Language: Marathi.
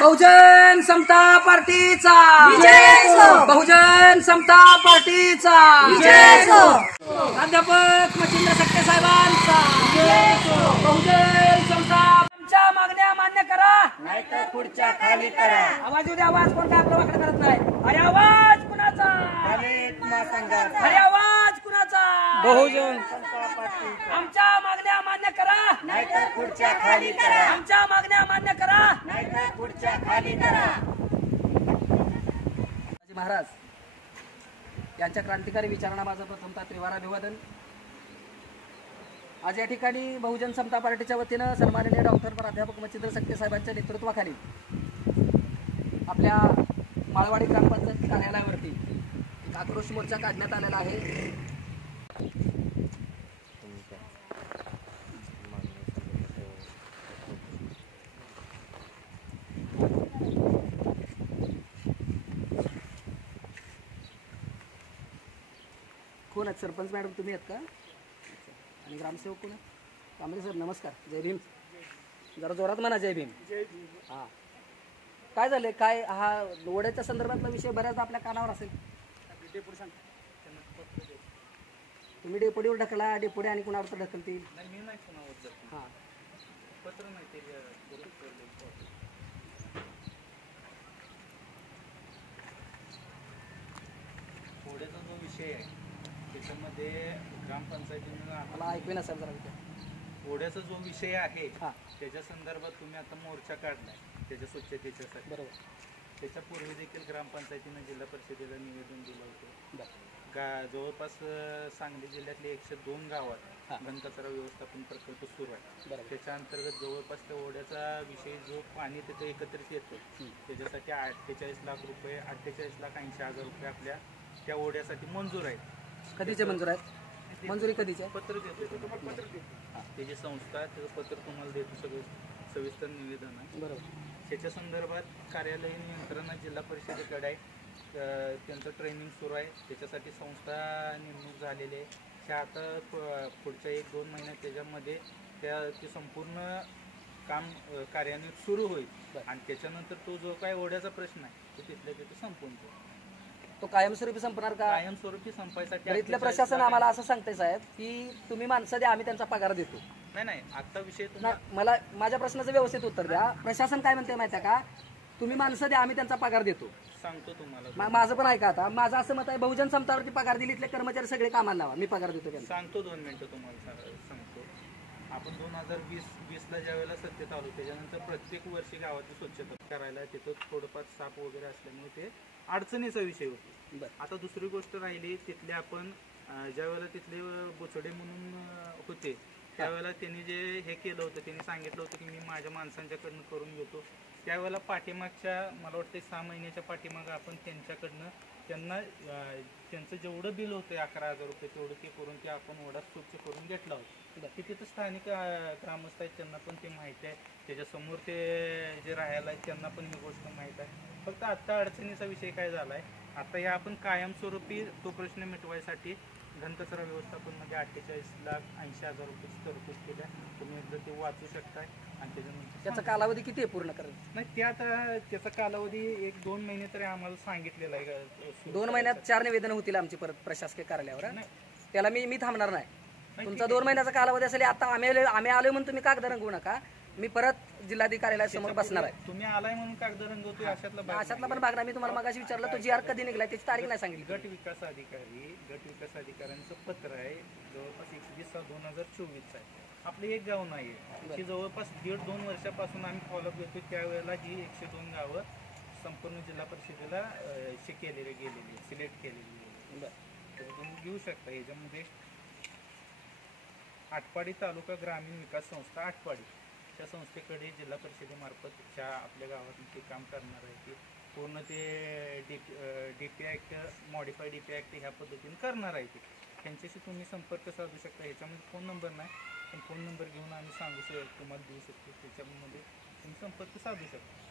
बहुजन समता पार्टीचा बहुजन समता पार्टीचा प्राध्यापक मच्छिंद्र सक्के साहेबांचा बहुजन समता आमच्या मागण्या मान्य करा नाहीतर पुढच्या खाली करा। आवाज येऊ दे, आवाज कोण काय आपलं वाकडं करत नाही। अरे आवाज कुणाचा? दलित महासंघाचा। अरे आवाज कुणाचा? बहुजन समता पार्टीचा। आमच्या मागण्या मान्य करा नाहीतर पुढच्या खाली करा। आमच्या मागण्या मान्य करा नाहीतर पुढच्या खाली करा। महाराज यांच्या क्रांतिकारी विचारांना माझं प्रथमतः त्रिवार अभिवादन। आज या ठिकाणी बहुजन समता पार्टीच्या वतीनं सन्माननीय डॉक्टर प्राध्यापक मच्छिंद्र सक्के साहेबांच्या नेतृत्वाखाली आपल्या माळवाडी ग्रामपंचायत कार्यालयावरती एक आक्रोश मोर्चा काढण्यात आलेला आहे। कोण आहेत? सरपंच मॅडम तुम्ही आहेत का? आणि ग्रामसेवक कोण आहेत? कांबळे सर नमस्कार, जय भीम। जरा जोरात म्हणा जय भीम। हां, काय झाले? काय हा ओढ्याच्या संदर्भातला विषय बऱ्याचदा आपल्या कानावर असेल। तुम्ही डेपुटीवर ढकला, डेपुटी आणि कुणावर तर ढकलतील। हां, ओढ्याचा जो विषय आहे त्याच्यामध्ये ग्रामपंचायतीनं मला ऐकू ना सर जरा। ओढ्याचा जो विषय आहे हां, त्याच्या संदर्भात तुम्ही आता मोर्चा काढलाय त्याच्या स्वच्छतेच्यासाठी। बरोबर। त्याच्यापूर्वी देखील ग्रामपंचायतीनं जिल्हा परिषदेला निवेदन दिलं होतं। बरं, जवळपास सांगली जिल्ह्यातले 102 गावात घनकचरा व्यवस्थापन प्रकल्प सुरू आहे। बरोबर। त्याच्या अंतर्गत जवळपास त्या ओढ्याचा विषय जो पाणी तिथे एकत्रित येतं त्याच्यासाठी 48 लाख रुपये 48,80,000 रुपये आपल्या त्या ओढ्यासाठी मंजूर आहेत। कधीचे मंजूर आहेत? मंजुरी कधीचे? पत्र देतो त्याची संस्था त्याचं पत्र तुम्हाला देतो, सगळं सविस्तर निवेदन आहे। बरोबर। त्याच्या संदर्भात कार्यालयीन यंत्रणा जिल्हा परिषदेकडे आहे, त्यांचं ट्रेनिंग सुरू आहे। त्याच्यासाठी संस्था नेमणूक झालेली आहे। त्या आता पुढच्या 1-2 महिन्यात त्याच्यामध्ये ते संपूर्ण काम कार्यान्वित सुरू होईल आणि त्याच्यानंतर तो जो काय ओढ्याचा प्रश्न आहे तो तिथल्या तिथे संपून जाईल। तो कायमस्वरूपी संपणार का? कायमस्वरूपी संपायसाठी इथलं प्रशासन आम्हाला असं सांगते साहेब की तुम्ही माणसं द्या, आम्ही त्यांचा पगार देतो। नाही आता विषय मला माझ्या प्रश्नाचं व्यवस्थित उत्तर द्या। प्रशासन काय म्हणते माहिती आहे का? तुम्ही माणसं द्या, आम्ही त्यांचा पगार देतो। सांगतो तुम्हाला, माझं पण ऐका आता। माझं असं मत आहे बहुजन समतावरती पगार दिली, इथले कर्मचारी सगळे कामाला लावा, मी पगार देतो त्यांना। सांगतो 2 मिनिटं तुम्हाला सांगतो। आपण 2020ला ज्यावेळेला सत्तेत आलो त्याच्यानंतर प्रत्येक वर्षी गावाची स्वच्छता करायला तिथं थोडंफार साप वगैरे असल्यामुळे ते अडचणीचा विषय होतो। आता दुसरी गोष्ट राहिली, तिथले आपण ज्यावेळेला तिथले बोचडे म्हणून होते त्यावेळेला त्यांनी जे हे केलं होतं, त्यांनी सांगितलं होतं की मी माझ्या माणसांच्याकडनं करून घेतो। त्यावेळेला पाठीमागच्या मला वाटतं 6 महिन्याच्या पाठीमागं आपण त्यांच्याकडनं त्यांचं जेवढं बिल होतं 11,000 रुपये तेवढं ते करून ते आपण ओढा स्वच्छ करून घेतला होता। की तिथं स्थानिक ग्रामस्थ आहेत, त्यांना पण ते माहीत आहे। त्याच्यासमोर ते जे राहायला आहेत त्यांना पण ही गोष्ट माहीत आहे। फक्त आत्ता अडचणीचा विषय काय झाला आहे, आता या आपण कायमस्वरूपी तो प्रश्न मिटवायसाठी घनकचरा व्यवस्थापनमध्ये 48,80,000 रुपयाची तरतूद केल्या। तुम्ही एकदा ते वाचू शकताय आणि त्याच्यानंतर त्याचा कालावधी किती आहे पूर्ण करायचा? नाही ते आता त्याचा कालावधी 1-2 महिने तरी आम्हाला सांगितलेला आहे। 2 महिन्यात 4 निवेदन होतील आमची परत प्रशासकीय कार्यालयावर। त्याला मी थांबणार नाही। तुमचा 2 महिन्याचा कालावधी असेल, आता आम्ही आलोय म्हणून तुम्ही कागद रंगवू नका। मी परत जिल्हाधिकाऱ्यासमोर बसणार आहे। तुम्ही आलाय म्हणून कागद रंगवतोय अशातला पण भाग नाही। मी तुम्हाला मगाशी विचारलं तो जी.आर कधी निघाला त्याची तारीख नाही सांगितली। गट विकास अधिकाऱ्यांचं पत्र आहे, जवळपास 21/6/2024 आहे। आपलं एक गाव नाही आहे, की जवळपास 1.5-2 वर्षापासून आम्ही फॉलोअप घेतो। त्यावेळेला जी 102 गावं संपूर्ण जिल्हा परिषदेला सिलेक्ट केलेली तर तुम्ही घेऊ शकता। याच्यामध्ये आटपाडी तालुका ग्रामीण विकास संस्था आटपाडी त्या संस्थेकडे जिल्हा परिषदेमार्फत त्या आपल्या गावातून ते काम करणार आहे की पूर्ण ते DP act modified DP act ह्या पद्धतीने करणार आहे। ते त्यांच्याशी तुम्ही संपर्क साधू शकता। ह्याच्यामध्ये फोन नंबर नाही, पण फोन नंबर घेऊन आम्ही सांगू शकतो, तुम्हाला देऊ शकतो। त्याच्यामध्ये तुम्ही संपर्क साधू शकता।